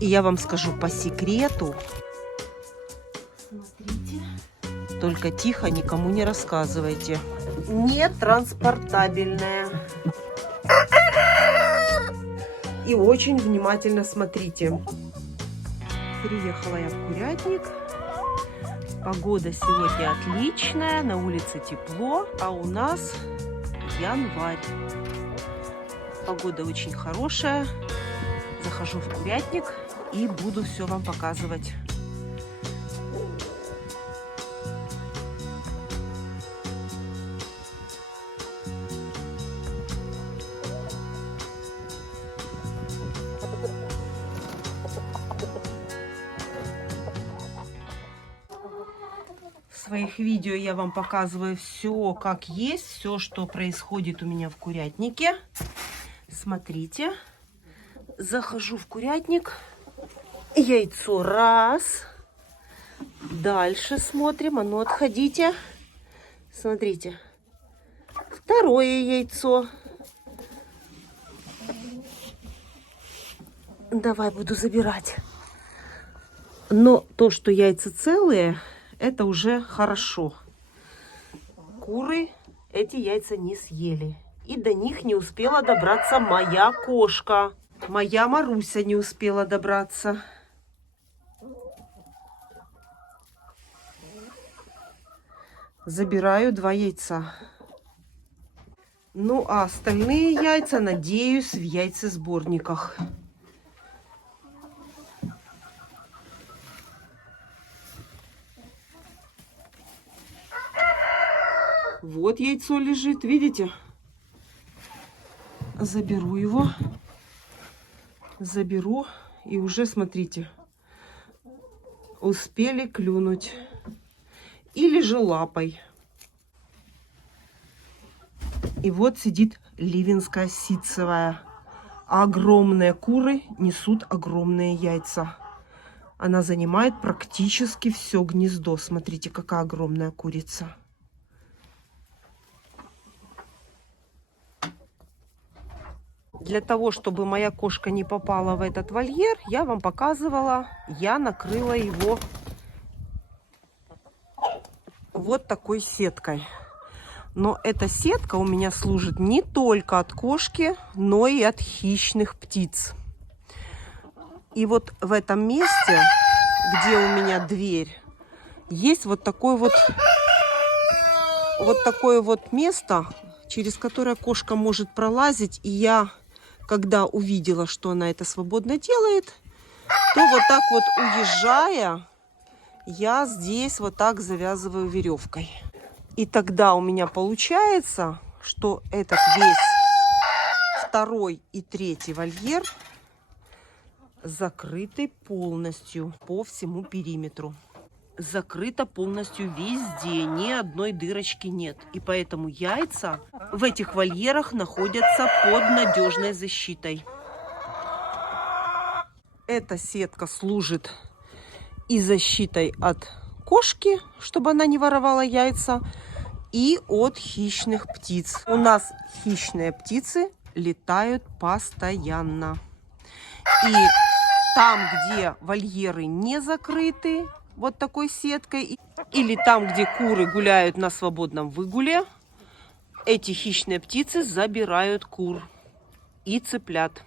И я вам скажу по секрету. Смотрите. Только тихо, никому не рассказывайте. Не транспортабельная. И очень внимательно смотрите. Приехала я в курятник. Погода сегодня отличная, на улице тепло, а у нас январь. Погода очень хорошая. Захожу в курятник и буду все вам показывать. В своих видео я вам показываю все как есть, все, что происходит у меня в курятнике. Смотрите, захожу в курятник, яйцо раз, дальше смотрим, а ну отходите, смотрите, второе яйцо. Давай буду забирать. Но то, что яйца целые, это уже хорошо. Куры эти яйца не съели. И до них не успела добраться моя кошка. Моя Маруся не успела добраться. Забираю 2 яйца. Ну, а остальные яйца, надеюсь, в яйцесборниках. Вот яйцо лежит, видите? Заберу его. Заберу. И уже, смотрите, успели клюнуть. Или же лапой. И вот сидит ливенская ситцевая. Огромные куры несут огромные яйца. Она занимает практически все гнездо. Смотрите, какая огромная курица. Для того, чтобы моя кошка не попала в этот вольер, я вам показывала, я накрыла его вот такой сеткой. Но эта сетка у меня служит не только от кошки, но и от хищных птиц. И вот в этом месте, где у меня дверь, есть вот такое вот место, через которое кошка может пролазить. И я, когда увидела, что она это свободно делает, то вот так вот уезжая, я здесь вот так завязываю веревкой. И тогда у меня получается, что этот весь 2-й и 3-й вольер закрыты полностью по всему периметру. Закрыто полностью везде, ни одной дырочки нет. И поэтому яйца в этих вольерах находятся под надежной защитой. Эта сетка служит и защитой от кошки, чтобы она не воровала яйца, и от хищных птиц. У нас хищные птицы летают постоянно. И там, где вольеры не закрыты вот такой сеткой, или там, где куры гуляют на свободном выгуле, эти хищные птицы забирают кур и цыплят.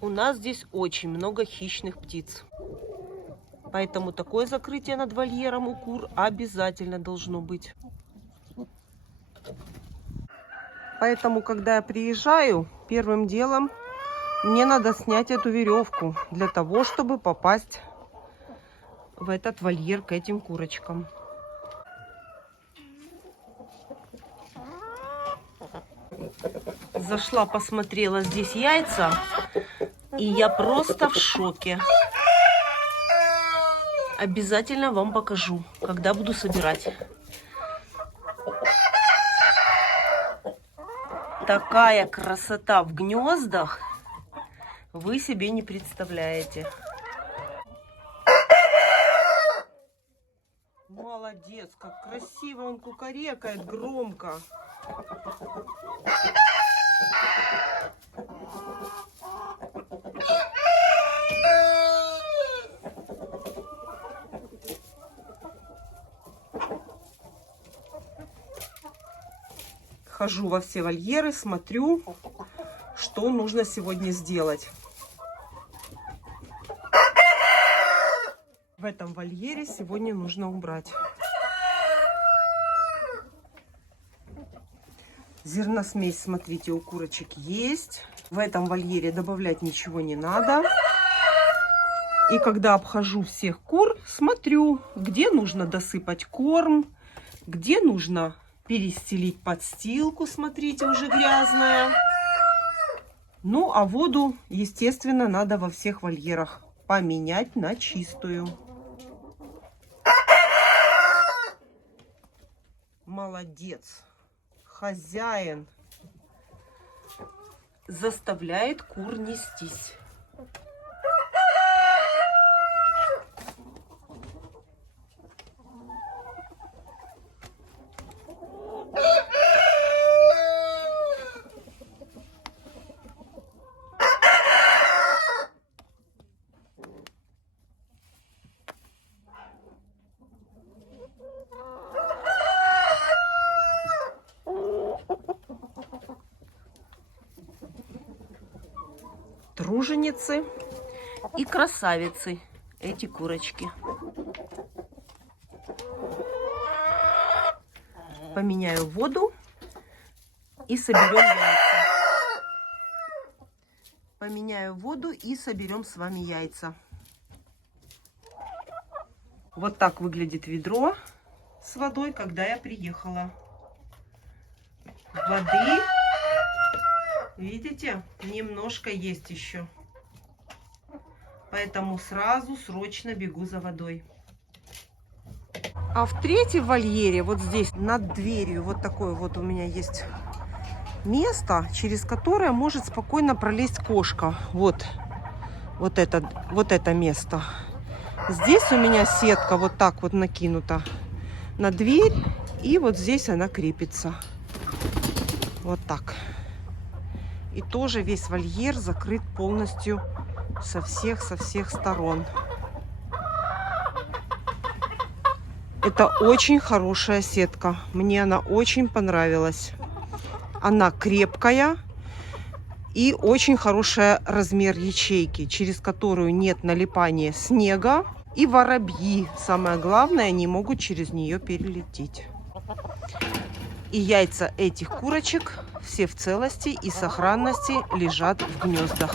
У нас здесь очень много хищных птиц. Поэтому такое закрытие над вольером у кур обязательно должно быть. Поэтому, когда я приезжаю, первым делом мне надо снять эту веревку для того, чтобы попасть в этот вольер к этим курочкам. Зашла, посмотрела здесь яйца, и я просто в шоке. Обязательно вам покажу, когда буду собирать. Такая красота в гнездах, вы себе не представляете. Молодец, как красиво он кукарекает, громко. хожу во все вольеры, смотрю, что нужно сегодня сделать. В этом вольере сегодня нужно убрать. Зерносмесь, смотрите, у курочек есть. В этом вольере добавлять ничего не надо. И когда обхожу всех кур, смотрю, где нужно досыпать корм, где нужно перестелить подстилку, смотрите, уже грязная. Ну, а воду, естественно, надо во всех вольерах поменять на чистую. Молодец. Хозяин заставляет кур нестись. Труженицы и красавицы эти курочки. Поменяю воду и соберем яйца. Поменяю воду и соберем с вами яйца. Вот так выглядит ведро с водой, когда я приехала. Воды, видите, немножко есть еще. Поэтому сразу срочно бегу за водой. А в третьем вольере, вот здесь, над дверью, вот такое вот у меня есть место, через которое может спокойно пролезть кошка. Вот это место. Здесь у меня сетка вот так вот накинута на дверь, и вот здесь она крепится. Вот так. И тоже весь вольер закрыт полностью со всех сторон. Это очень хорошая сетка. Мне она очень понравилась. Она крепкая и очень хороший размер ячейки, через которую нет налипания снега. И воробьи, самое главное, не могут через нее перелететь. И яйца этих курочек все в целости и сохранности лежат в гнездах.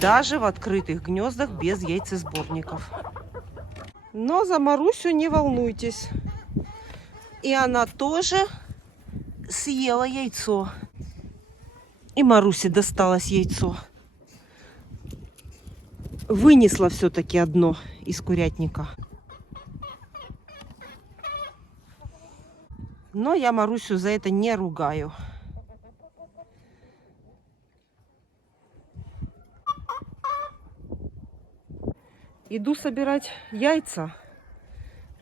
Даже в открытых гнездах без яйцесборников. Но за Марусю не волнуйтесь. И она тоже съела яйцо. И Марусе досталось яйцо. Вынесла все-таки одно из курятника. Но я Марусю за это не ругаю. Иду собирать яйца.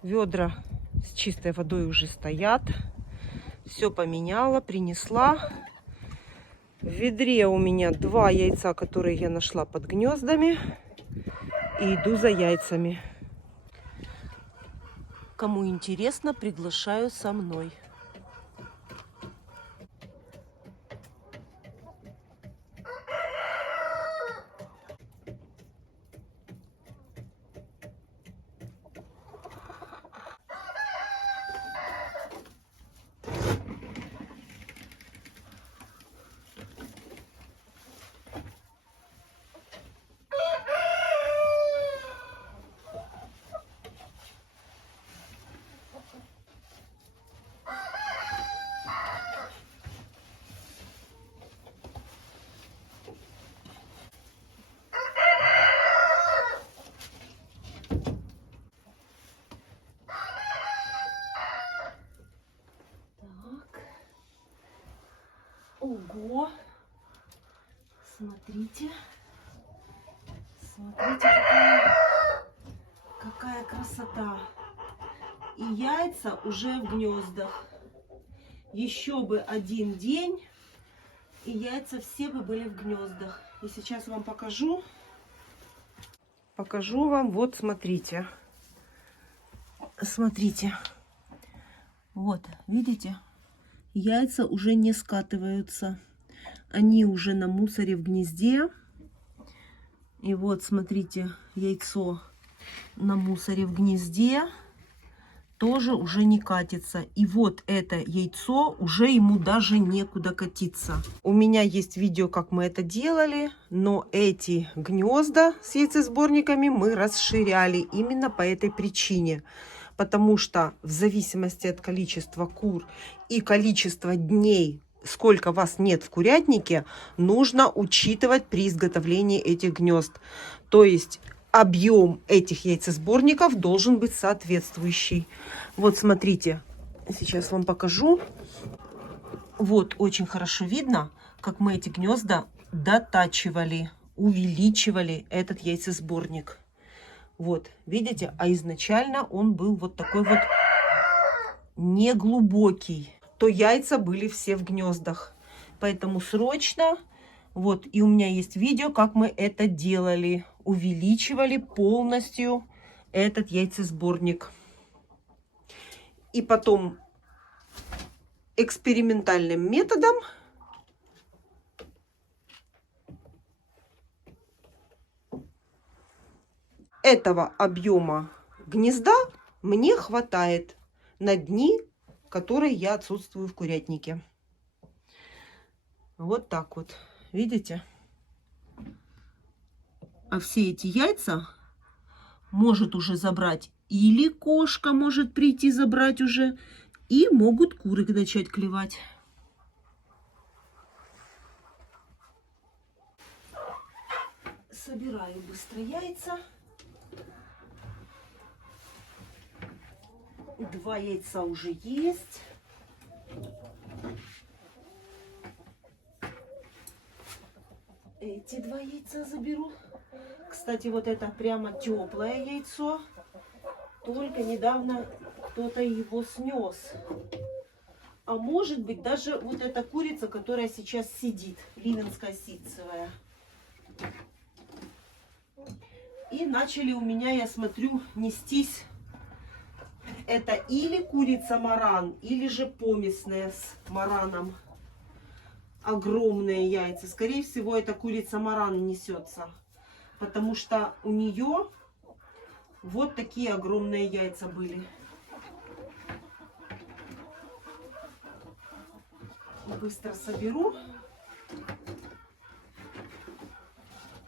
Ведра с чистой водой уже стоят. Все поменяла, принесла. В ведре у меня 2 яйца, которые я нашла под гнездами. И иду за яйцами. Кому интересно, приглашаю со мной. Ого! Смотрите. Смотрите, какая красота. И яйца уже в гнездах. Еще бы 1 день, и яйца все бы были в гнездах. И сейчас вам покажу. Покажу вам, вот смотрите. Смотрите. Вот, видите? яйца уже не скатываются. Они уже на мусоре в гнезде. И вот, смотрите, яйцо на мусоре в гнезде тоже уже не катится. И вот это яйцо уже ему даже некуда катиться. У меня есть видео, как мы это делали, но эти гнезда с яйцесборниками мы расширяли именно по этой причине. Потому что в зависимости от количества кур и количества дней, сколько вас нет в курятнике, нужно учитывать при изготовлении этих гнезд. То есть объем этих яйцесборников должен быть соответствующий. Вот смотрите, сейчас вам покажу. Вот очень хорошо видно, как мы эти гнезда дотачивали, увеличивали этот яйцесборник. Вот, видите, а изначально он был вот такой вот неглубокий. То яйца были все в гнездах. Поэтому срочно, вот, и у меня есть видео, как мы это делали. Увеличивали полностью этот яйцесборник. И потом экспериментальным методом этого объема гнезда мне хватает на дни, которые я отсутствую в курятнике. Вот так вот. Видите? А все эти яйца может уже забрать или кошка может прийти забрать уже, и могут куры начать клевать. Собираю быстро яйца. 2 яйца уже есть. Эти 2 яйца заберу. Кстати, вот это прямо теплое яйцо. Только недавно кто-то его снес. А может быть даже вот эта курица, которая сейчас сидит, ливенская ситцевая. И начали у меня, я смотрю, нестись. Это или курица маран, или же помесная с мараном. Огромные яйца. Скорее всего, это курица маран несется. Потому что у нее вот такие огромные яйца были. Быстро соберу.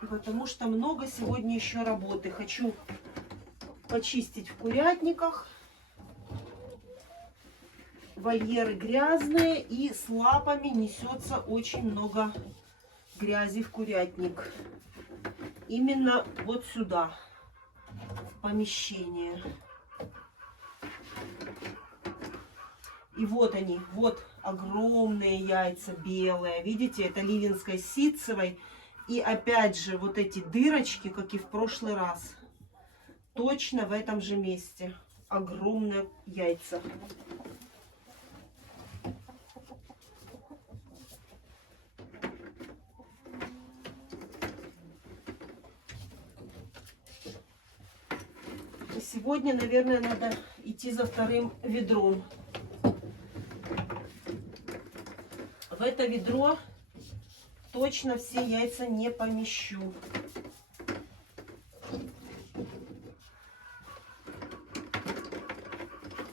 Потому что много сегодня еще работы. Хочу почистить в курятниках. Вольеры грязные, и с лапами несется очень много грязи в курятник. Именно вот сюда, в помещение. И вот они, вот огромные яйца белые. Видите, это ливенской ситцевой. И опять же вот эти дырочки, как и в прошлый раз. Точно в этом же месте. Огромные яйца. Сегодня, наверное, надо идти за вторым ведром. В это ведро точно все яйца не помещу.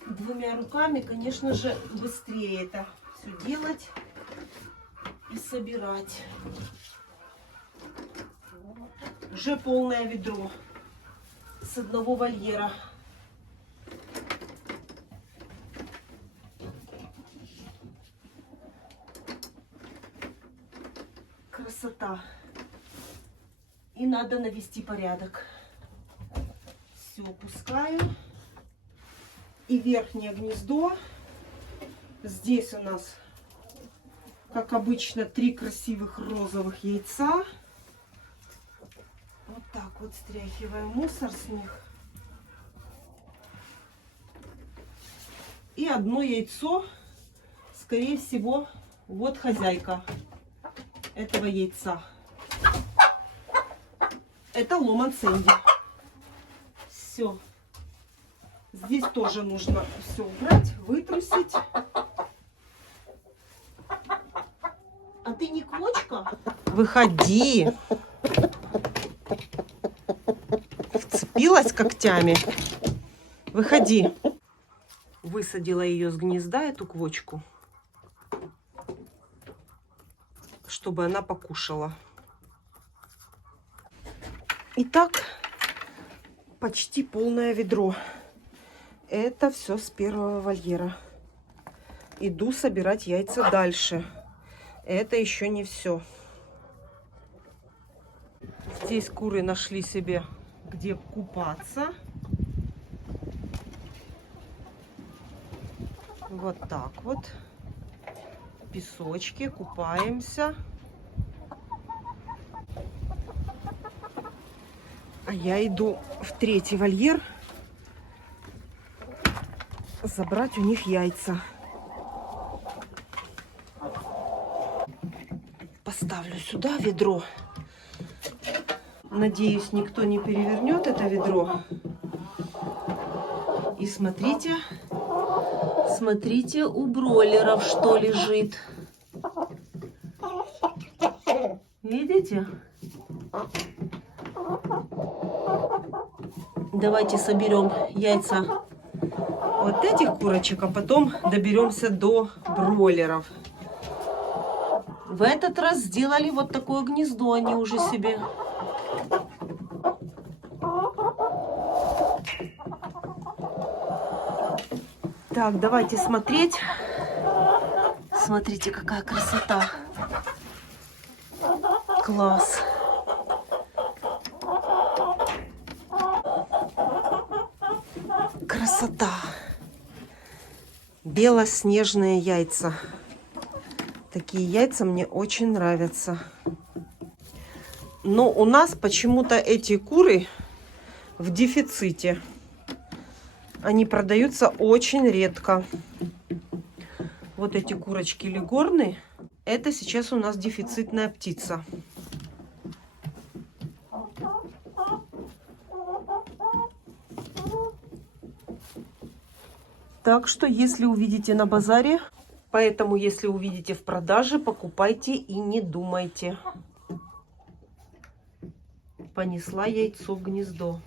Двумя руками, конечно же, быстрее это все делать и собирать. Уже полное ведро с одного вольера. Красота. И надо навести порядок. Все, опускаю. И верхнее гнездо. Здесь у нас, как обычно, 3 красивых розовых яйца. Вот так вот стряхиваем мусор с них. И одно яйцо, скорее всего, вот хозяйка этого яйца. Это Ломан Сэнди. Все. Здесь тоже нужно все убрать, вытрусить. ты не квочка? Выходи. Вцепилась когтями. Выходи. Высадила ее с гнезда, эту квочку, чтобы она покушала. Итак, почти полное ведро. Это все с первого вольера. Иду собирать яйца дальше. Это еще не все. Здесь куры нашли себе где купаться. Вот так вот. В песочке купаемся. А я иду в третий вольер забрать у них яйца. Поставлю сюда ведро. Надеюсь, никто не перевернет это ведро. И смотрите, смотрите, у бройлеров что лежит. Видите? Давайте соберем яйца вот этих курочек, а потом доберемся до бройлеров. В этот раз сделали вот такое гнездо они уже себе. Так, давайте смотреть. Смотрите, какая красота. Класс. Красота. Белоснежные яйца. Такие яйца мне очень нравятся. Но у нас почему-то эти куры в дефиците. Они продаются очень редко. Вот эти курочки легорны. Это сейчас у нас дефицитная птица. Так что, если увидите на базаре, поэтому, если увидите в продаже, покупайте и не думайте. Понесла яйцо в гнездо.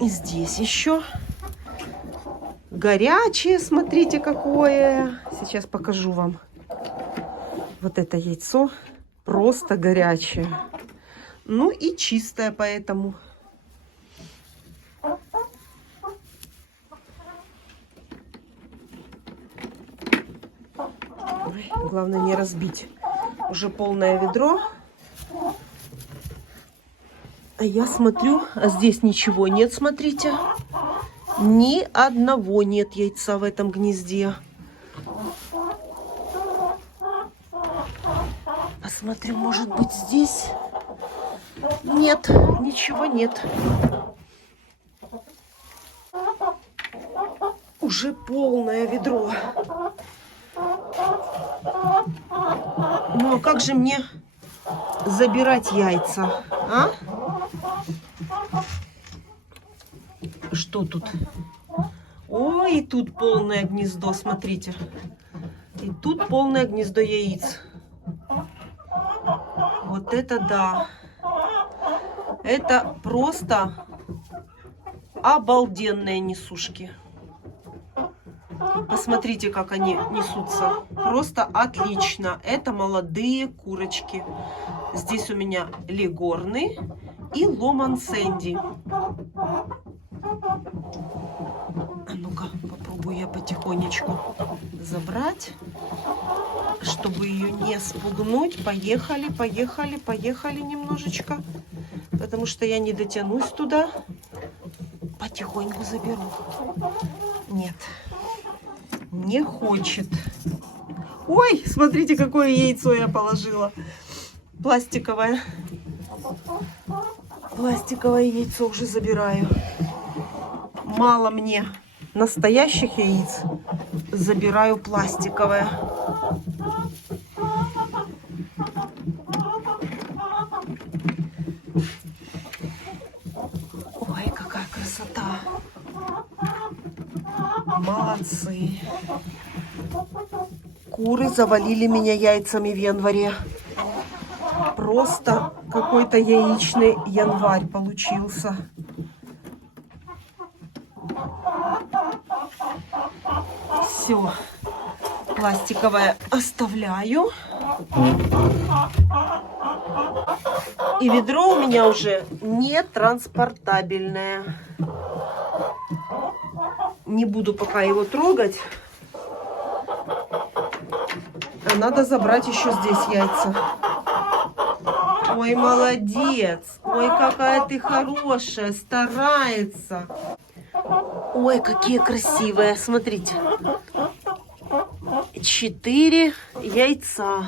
И здесь еще горячее, смотрите какое. Сейчас покажу вам. Вот это яйцо просто горячее. Ну и чистое поэтому. Ой, главное не разбить. Уже полное ведро. А я смотрю, а здесь ничего нет, смотрите. Ни одного нет яйца в этом гнезде. Посмотрю, может быть, здесь. Нет, ничего нет. Уже полное ведро. Ну, а как же мне забирать яйца, а? Что тут? Ой, и тут полное гнездо, смотрите. И тут полное гнездо яиц. Вот это да. Это просто обалденные несушки. Посмотрите, как они несутся. Просто отлично. Это молодые курочки. Здесь у меня легорны и ломан Сэнди. А ну-ка, попробую я потихонечку забрать, чтобы ее не спугнуть. Поехали, поехали, поехали немножечко. Потому что я не дотянусь туда. Потихоньку заберу. Нет, не хочет. Ой, смотрите, какое яйцо я положила. Пластиковое. Пластиковое яйцо уже забираю. Мало мне настоящих яиц. Забираю пластиковое. Ой, какая красота. Молодцы. Молодцы. Куры завалили меня яйцами в январе. Просто какой-то яичный январь получился. Все. Пластиковое оставляю. И ведро у меня уже не транспортабельное. Не буду пока его трогать. А надо забрать еще здесь яйца. Ой, молодец. Ой, какая ты хорошая. Старается. Ой, какие красивые. Смотрите. 4 яйца.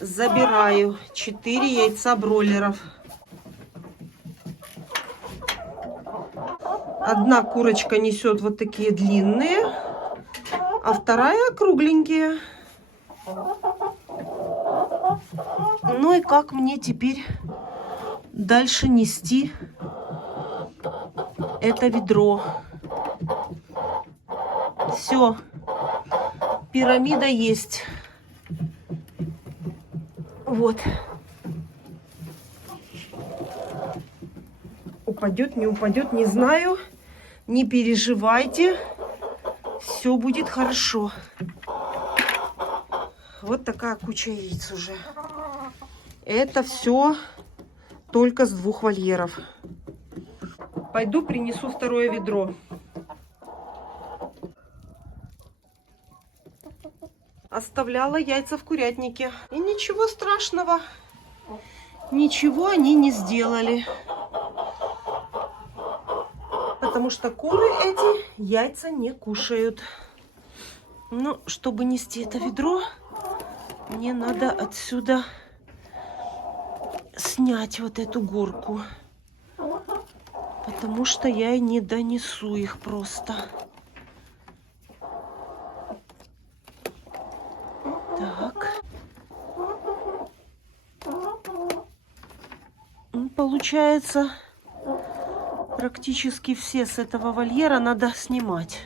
Забираю 4 яйца бройлеров. Одна курочка несет вот такие длинные, а вторая кругленькие. Ну и как мне теперь дальше нести это ведро? Все, пирамида есть. Вот. Упадет, не упадет, не знаю. Не переживайте. Все будет хорошо. Вот такая куча яиц уже. Это все только с 2 вольеров. Пойду принесу второе ведро. Оставляла яйца в курятнике. И ничего страшного. Ничего они не сделали. Потому что куры эти яйца не кушают. Но чтобы нести это ведро, мне надо отсюда снять вот эту горку. Потому что я не донесу их просто. Так. Получается, практически все с этого вольера надо снимать.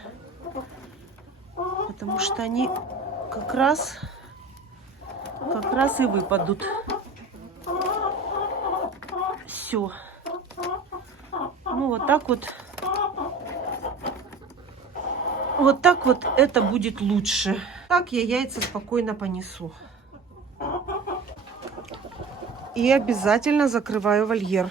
Потому что они как раз и выпадут. Все. Ну, вот так вот. Вот так вот это будет лучше. Так я яйца спокойно понесу. И обязательно закрываю вольер.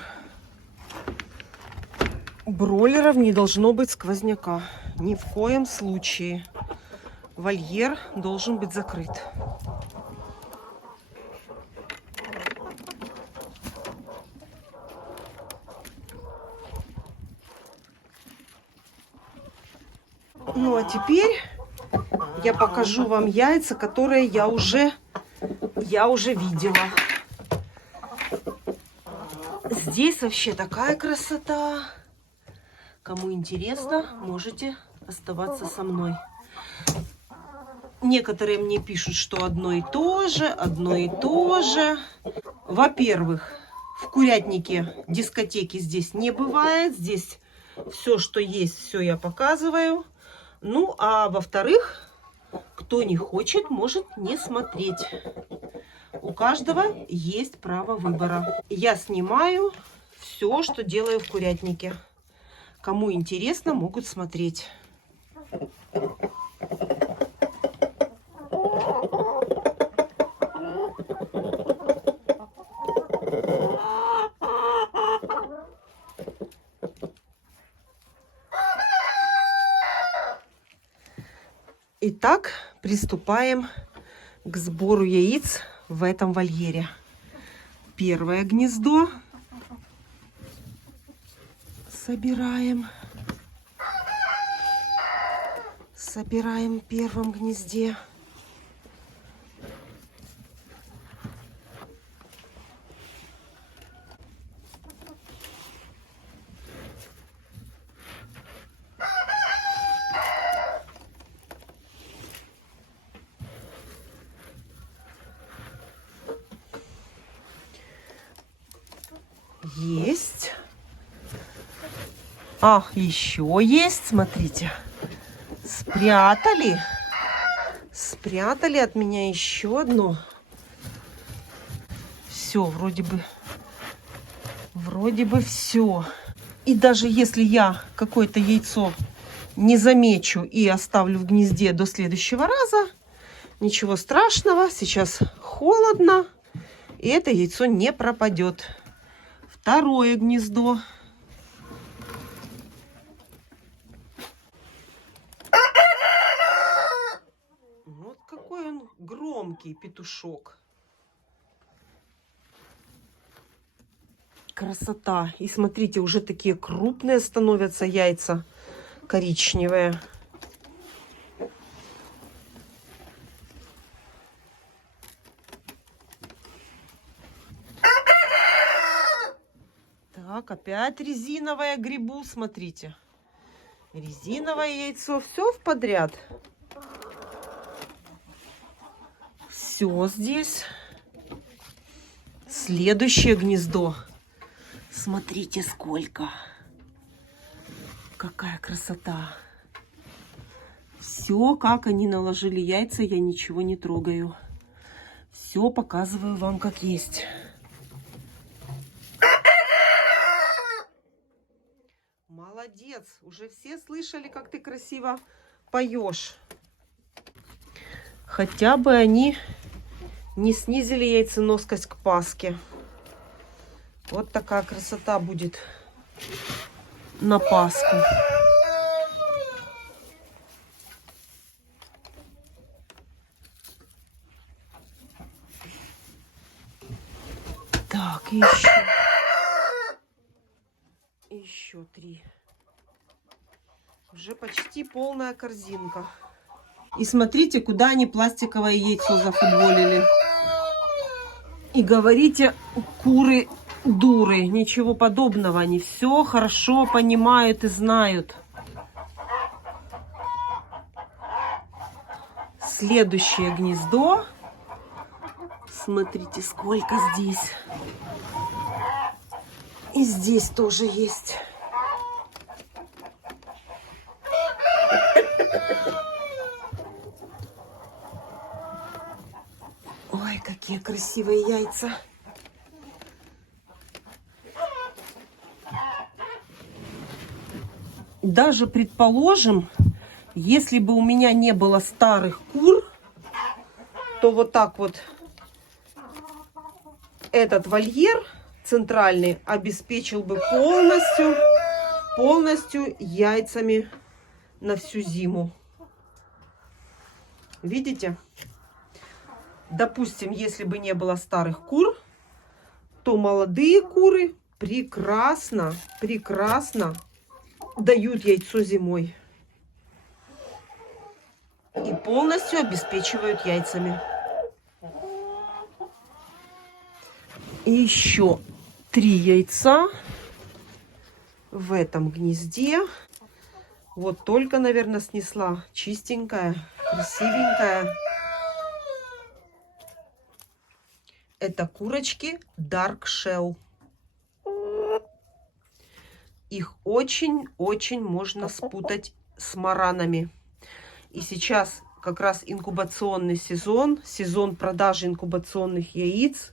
Бройлеров не должно быть сквозняка. Ни в коем случае. Вольер должен быть закрыт. Ну а теперь я покажу вам яйца, которые я уже видела. Здесь вообще такая красота. Кому интересно, можете оставаться со мной. Некоторые мне пишут, что одно и то же, одно и то же. Во-первых, в курятнике дискотеки здесь не бывает. Здесь все, что есть, все я показываю. Ну, а во-вторых, кто не хочет, может не смотреть. У каждого есть право выбора. Я снимаю все, что делаю в курятнике. Кому интересно, могут смотреть. Итак, приступаем к сбору яиц в этом вольере. Первое гнездо собираем. Собираем в первом гнезде. Есть. А, еще есть, смотрите. Спрятали. Спрятали от меня еще одно. Все, вроде бы все. И даже если я какое-то яйцо не замечу и оставлю в гнезде до следующего раза, ничего страшного. Сейчас холодно, и это яйцо не пропадет. Второе гнездо. Вот какой он громкий петушок. Красота. И смотрите, уже такие крупные становятся яйца коричневые. Так, опять резиновое грибу, смотрите. Резиновое яйцо, все в подряд. Все здесь. Следующее гнездо. Смотрите, сколько. Какая красота. Все, как они наложили яйца, я ничего не трогаю. Все показываю вам, как есть. Молодец. Уже все слышали, как ты красиво поешь. Хотя бы они не снизили яйценоскость к Пасхе. Вот такая красота будет на Пасху. Так, еще 3. Уже почти полная корзинка. И смотрите, куда они пластиковое яйцо зафутболили. И говорите, куры дуры. Ничего подобного. Они все хорошо понимают и знают. Следующее гнездо. Смотрите, сколько здесь. И здесь тоже есть. Ой, какие красивые яйца. Даже предположим, если бы у меня не было старых кур, то вот так вот этот вольер центральный обеспечил бы полностью яйцами на всю зиму. Видите? Допустим, если бы не было старых кур, то молодые куры прекрасно дают яйцо зимой. И полностью обеспечивают яйцами. И еще 3 яйца в этом гнезде. Вот только, наверное, снесла. Чистенькая, красивенькая. Это курочки Dark Shell. Их очень-очень можно спутать с маранами. И сейчас как раз инкубационный сезон, сезон продажи инкубационных яиц.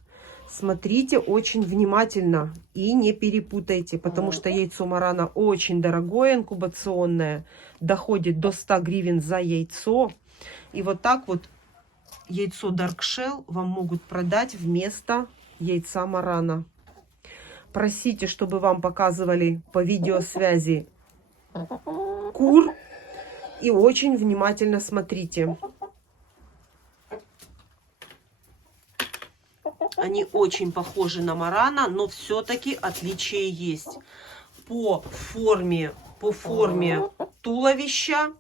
Смотрите очень внимательно и не перепутайте, потому что яйцо марана очень дорогое, инкубационное, доходит до 100 гривен за яйцо. И вот так вот яйцо Dark Shell вам могут продать вместо яйца марана. Просите, чтобы вам показывали по видеосвязи кур. И очень внимательно смотрите. Они очень похожи на марана, но все-таки отличие есть. По форме туловища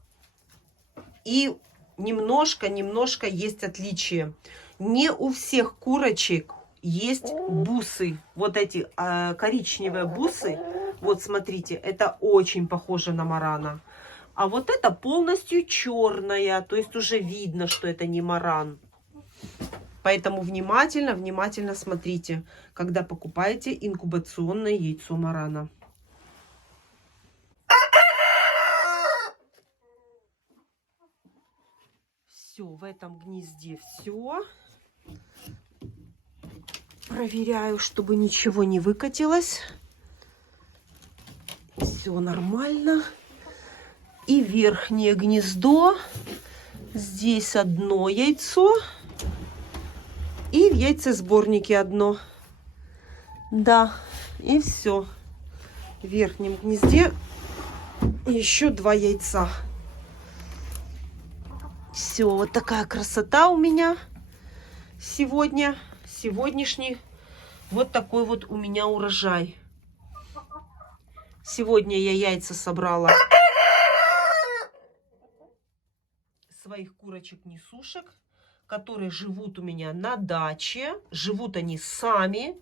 и немножко есть отличие. Не у всех курочек есть бусы. Вот эти коричневые бусы, вот смотрите, это очень похоже на марана. А вот это полностью черная, то есть уже видно, что это не маран. Поэтому внимательно смотрите, когда покупаете инкубационное яйцо марана. Все, в этом гнезде все. Проверяю, чтобы ничего не выкатилось. Все нормально. И верхнее гнездо. Здесь одно яйцо. И в яйцесборнике одно. Да, и все. В верхнем гнезде еще 2 яйца. Все, вот такая красота у меня сегодня. Сегодняшний вот такой вот у меня урожай. Сегодня я яйца собрала своих курочек-несушек, которые живут у меня на даче. Живут они сами.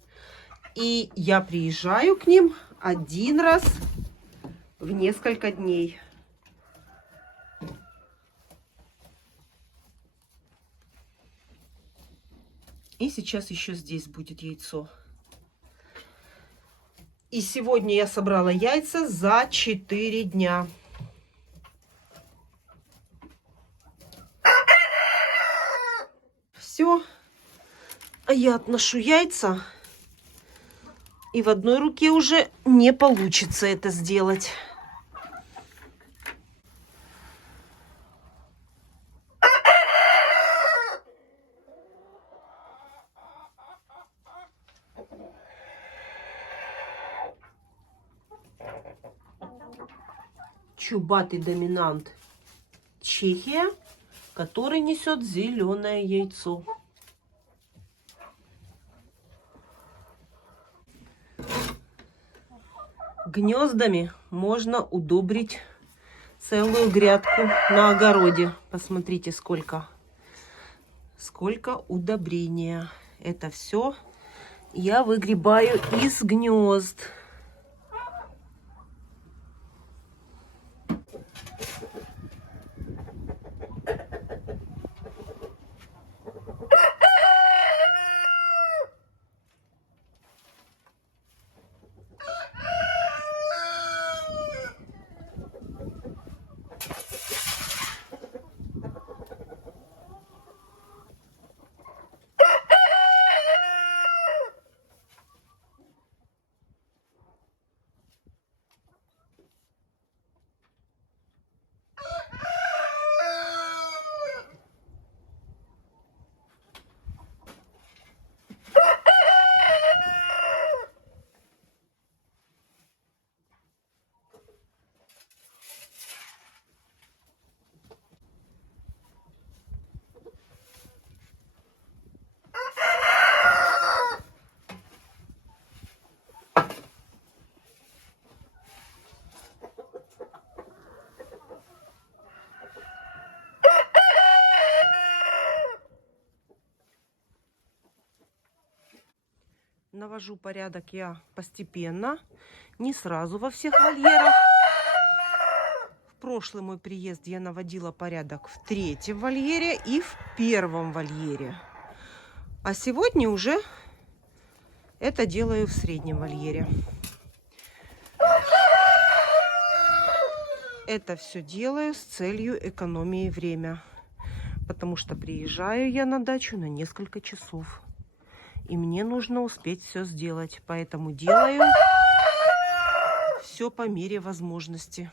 И я приезжаю к ним 1 раз в несколько дней. И сейчас еще здесь будет яйцо. И сегодня я собрала яйца за 4 дня. Все. А я отношу яйца. И в одной руке уже не получится это сделать. Чубатый доминант Чехия, который несет зеленое яйцо. Гнездами можно удобрить целую грядку на огороде. Посмотрите, сколько удобрения. Это все я выгребаю из гнезд. Навожу порядок я постепенно, не сразу во всех вольерах. В прошлый мой приезд я наводила порядок в 3-м вольере и в 1-м вольере. А сегодня уже это делаю в среднем вольере. Это все делаю с целью экономии времени, потому что приезжаю я на дачу на несколько часов. И мне нужно успеть все сделать. Поэтому делаю все по мере возможности.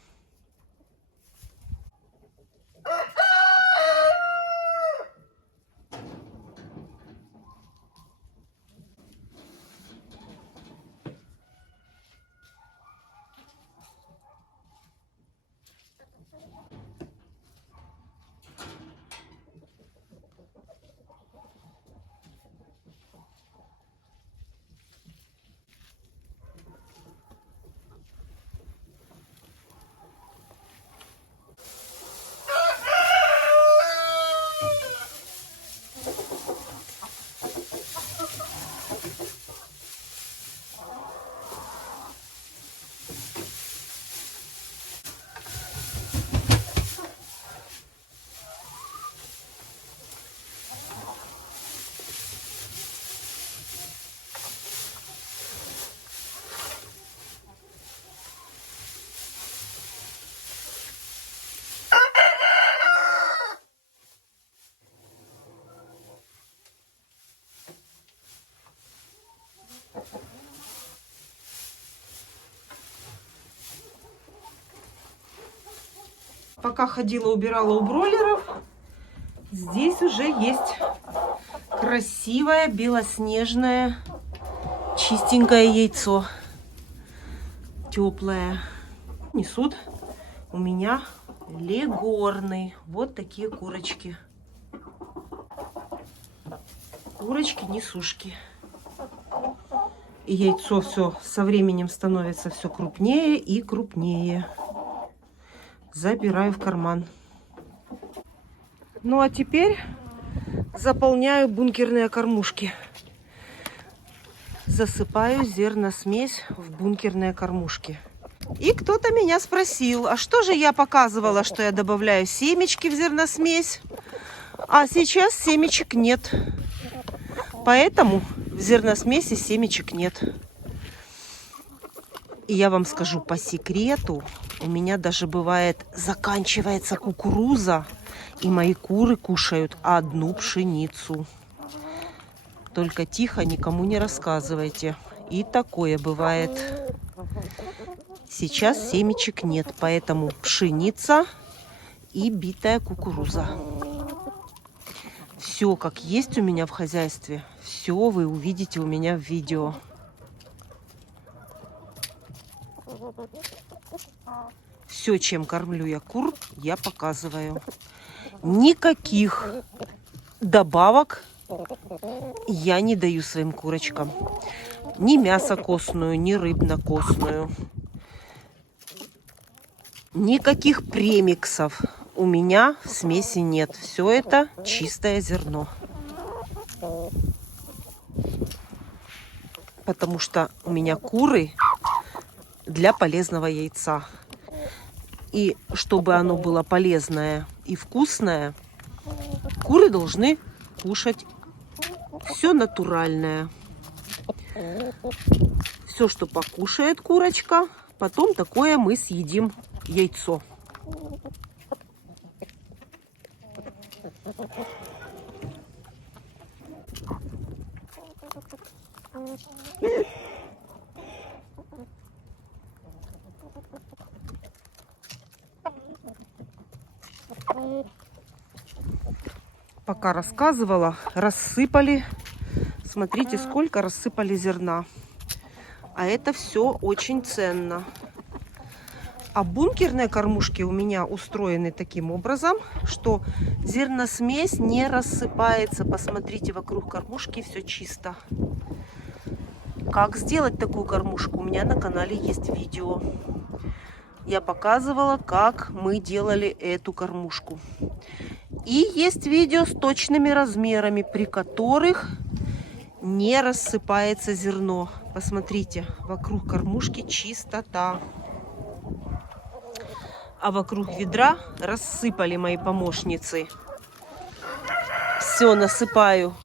Пока ходила, убирала у бройлеров, здесь уже есть красивое, белоснежное, чистенькое яйцо. Теплое. Несут у меня легорный. Вот такие курочки. Курочки-несушки. И яйцо все со временем становится все крупнее и крупнее. Забираю в карман. Ну а теперь заполняю бункерные кормушки. Засыпаю зерносмесь в бункерные кормушки. И кто-то меня спросил, а что же я показывала, что я добавляю семечки в зерносмесь, а сейчас семечек нет. Поэтому в зерносмеси семечек нет. И я вам скажу по секрету, у меня даже бывает заканчивается кукуруза, и мои куры кушают одну пшеницу. Только тихо, никому не рассказывайте. И такое бывает. Сейчас семечек нет, поэтому пшеница и битая кукуруза. Все как есть у меня в хозяйстве, все вы увидите у меня в видео. Все, чем кормлю я кур, я показываю. Никаких добавок я не даю своим курочкам. Ни мясо костную, ни рыбно-костную. Никаких премиксов у меня в смеси нет. Все это чистое зерно. Потому что у меня куры для полезного яйца. И чтобы оно было полезное и вкусное, куры должны кушать все натуральное. Все, что покушает курочка, потом такое мы съедим яйцо. Пока рассказывала, рассыпали. Смотрите, сколько рассыпали зерна. А это все очень ценно. А бункерные кормушки у меня устроены таким образом, что зерносмесь не рассыпается. Посмотрите, вокруг кормушки все чисто. Как сделать такую кормушку? У меня на канале есть видео. Я показывала, как мы делали эту кормушку. И есть видео с точными размерами, при которых не рассыпается зерно. Посмотрите, вокруг кормушки чистота. А вокруг ведра рассыпали мои помощницы. Все, насыпаю.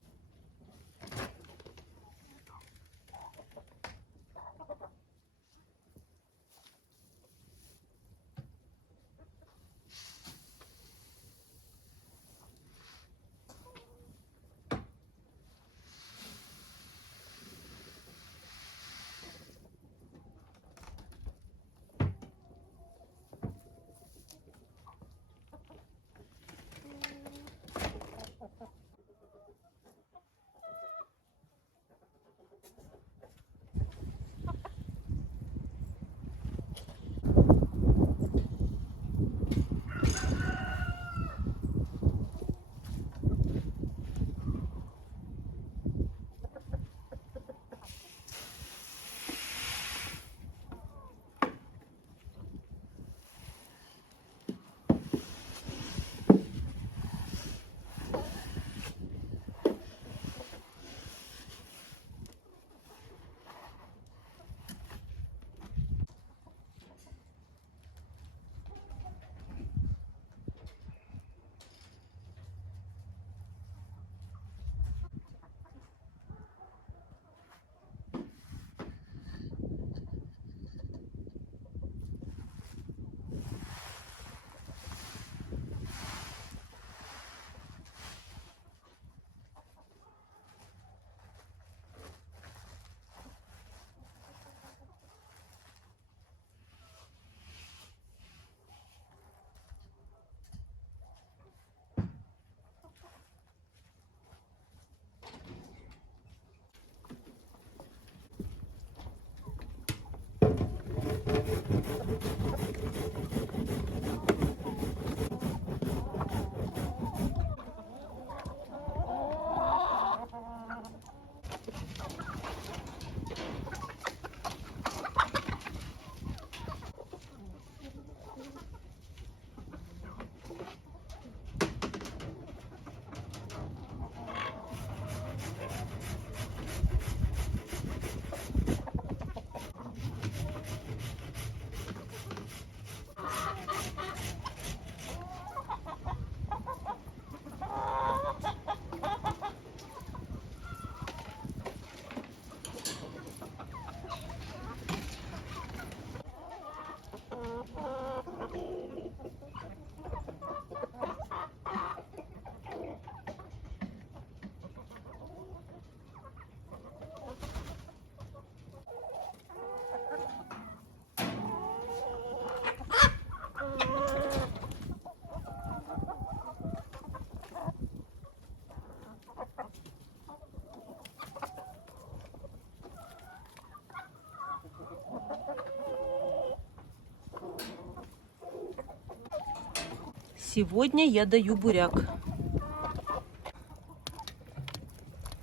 Сегодня я даю буряк.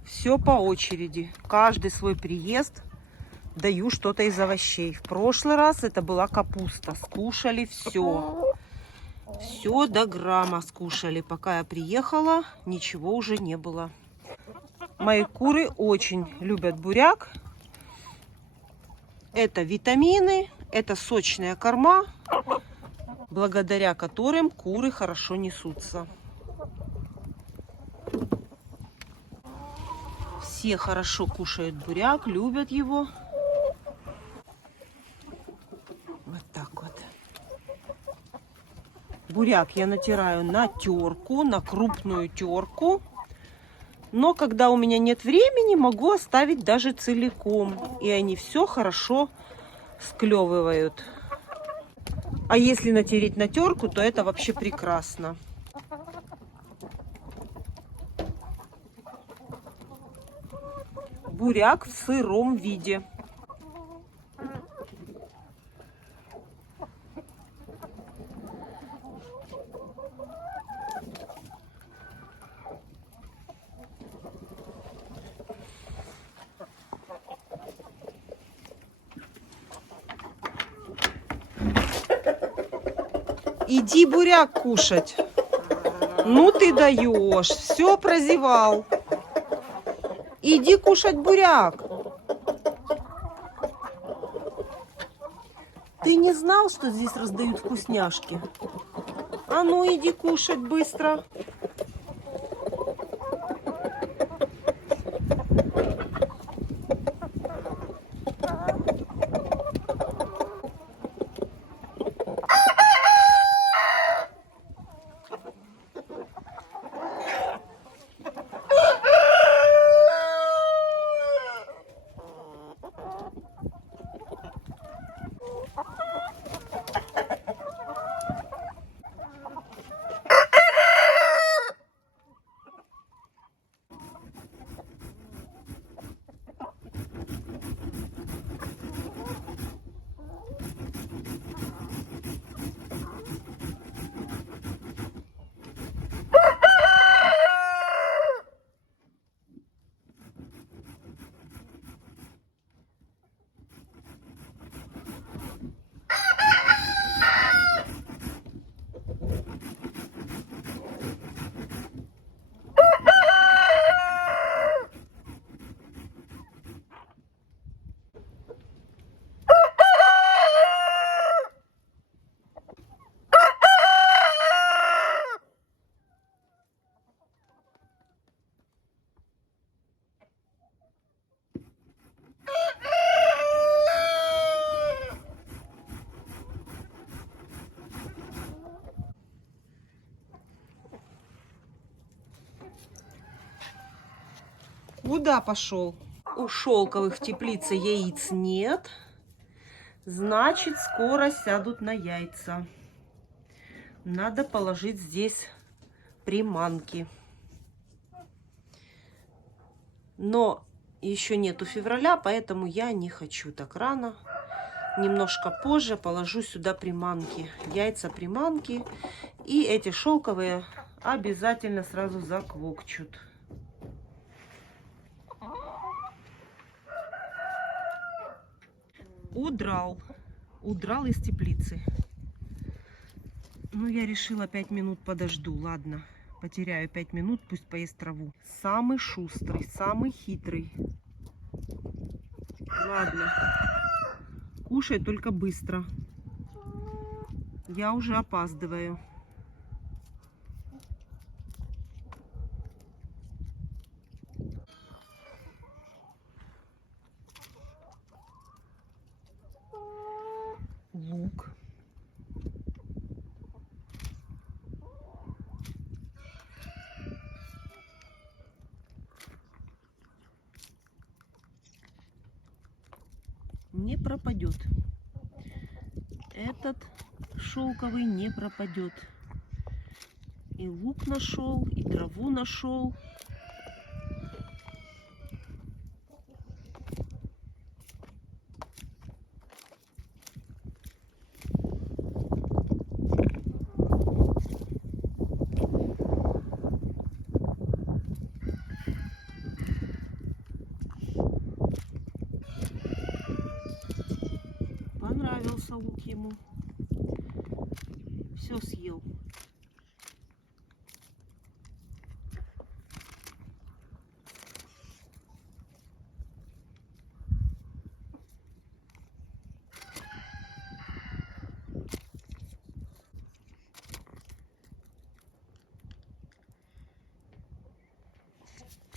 Все по очереди. Каждый свой приезд даю что-то из овощей. В прошлый раз это была капуста. Скушали все. Все до грамма скушали. Пока я приехала, ничего уже не было. Мои куры очень любят буряк. Это витамины, это сочная корма, благодаря которым куры хорошо несутся. Все хорошо кушают буряк, любят его. Вот так вот. Буряк я натираю на терку, на крупную терку. Но когда у меня нет времени, могу оставить даже целиком. И они все хорошо склевывают. А если натереть на терку, то это вообще прекрасно. Буряк в сыром виде. Иди буряк кушать. Ну ты даешь, все прозевал. Иди кушать буряк. Ты не знал, что здесь раздают вкусняшки? А ну иди кушать быстро. Куда пошел? У шелковых в теплице яиц нет. Значит, скоро сядут на яйца. Надо положить здесь приманки. Но еще нету февраля, поэтому я не хочу так рано. Немножко позже положу сюда приманки. Яйца приманки. И эти шелковые обязательно сразу заквокчут. Удрал из теплицы. Ну, я решила 5 минут подожду. Ладно, потеряю 5 минут, пусть поест траву. Самый шустрый, самый хитрый. Ладно, кушай только быстро. Я уже опаздываю. Лук. Не пропадет. Этот шелковый не пропадет. И лук нашел, и траву нашел. ему. Все съел.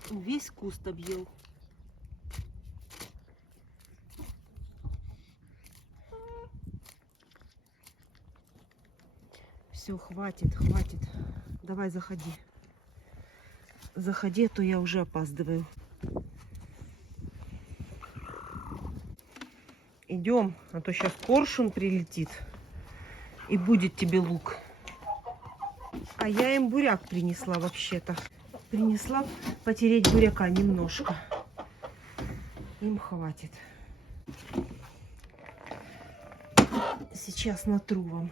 Весь куст объел. Все, хватит, хватит. Давай, заходи. Заходи, а то я уже опаздываю. Идем, а то сейчас коршун прилетит и будет тебе лук. А я им буряк принесла вообще-то. Принесла потереть буряка немножко. Им хватит. Сейчас натру вам.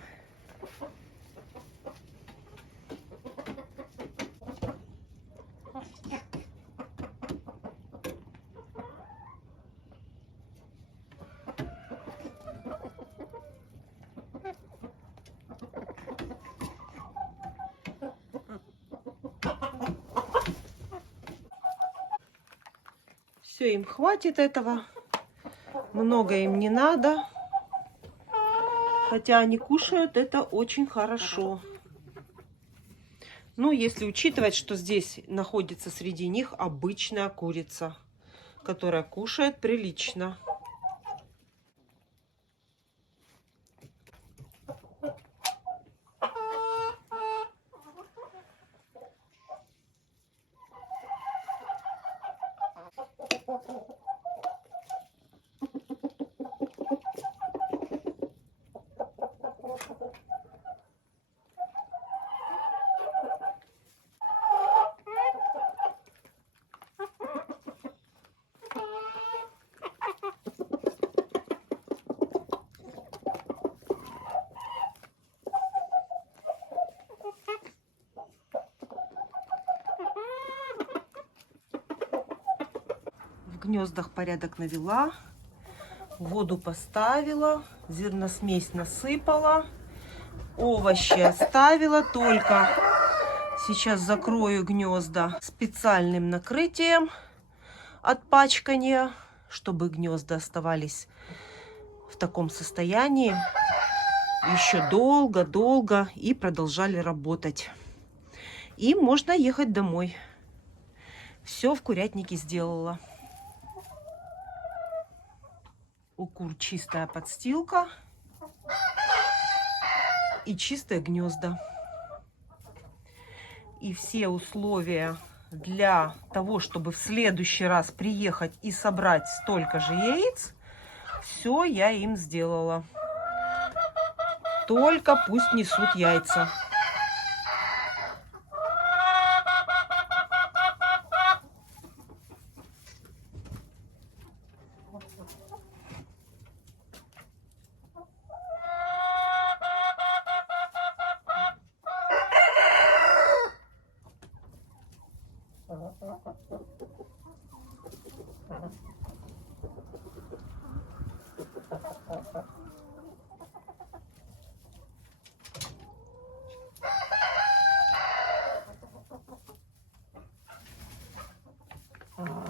Все, им хватит этого. Много им не надо. Хотя они кушают, это очень хорошо. Ну, если учитывать, что здесь находится среди них обычная курица, которая кушает прилично. В гнездах порядок навела, воду поставила, зерносмесь насыпала, овощи оставила, только сейчас закрою гнезда специальным накрытием от пачкания, чтобы гнезда оставались в таком состоянии еще долго-долго и продолжали работать. И можно ехать домой. Все в курятнике сделала. У кур чистая подстилка и чистые гнезда. И все условия для того, чтобы в следующий раз приехать и собрать столько же яиц, все я им сделала. Только пусть несут яйца.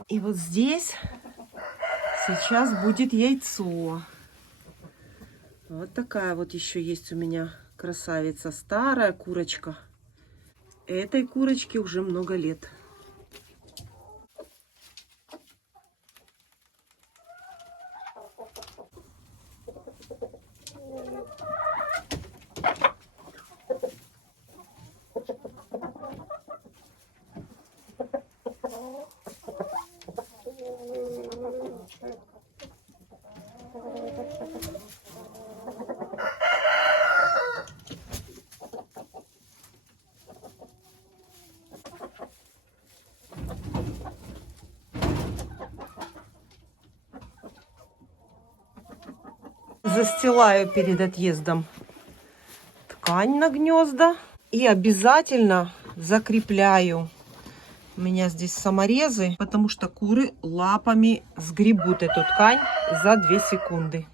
И вот здесь сейчас будет яйцо. Вот такая вот еще есть у меня красавица, старая курочка. Этой курочке уже много лет. Застилаю перед отъездом ткань на гнезда и обязательно закрепляю. У меня здесь саморезы, потому что куры лапами сгребут эту ткань за 2 секунды.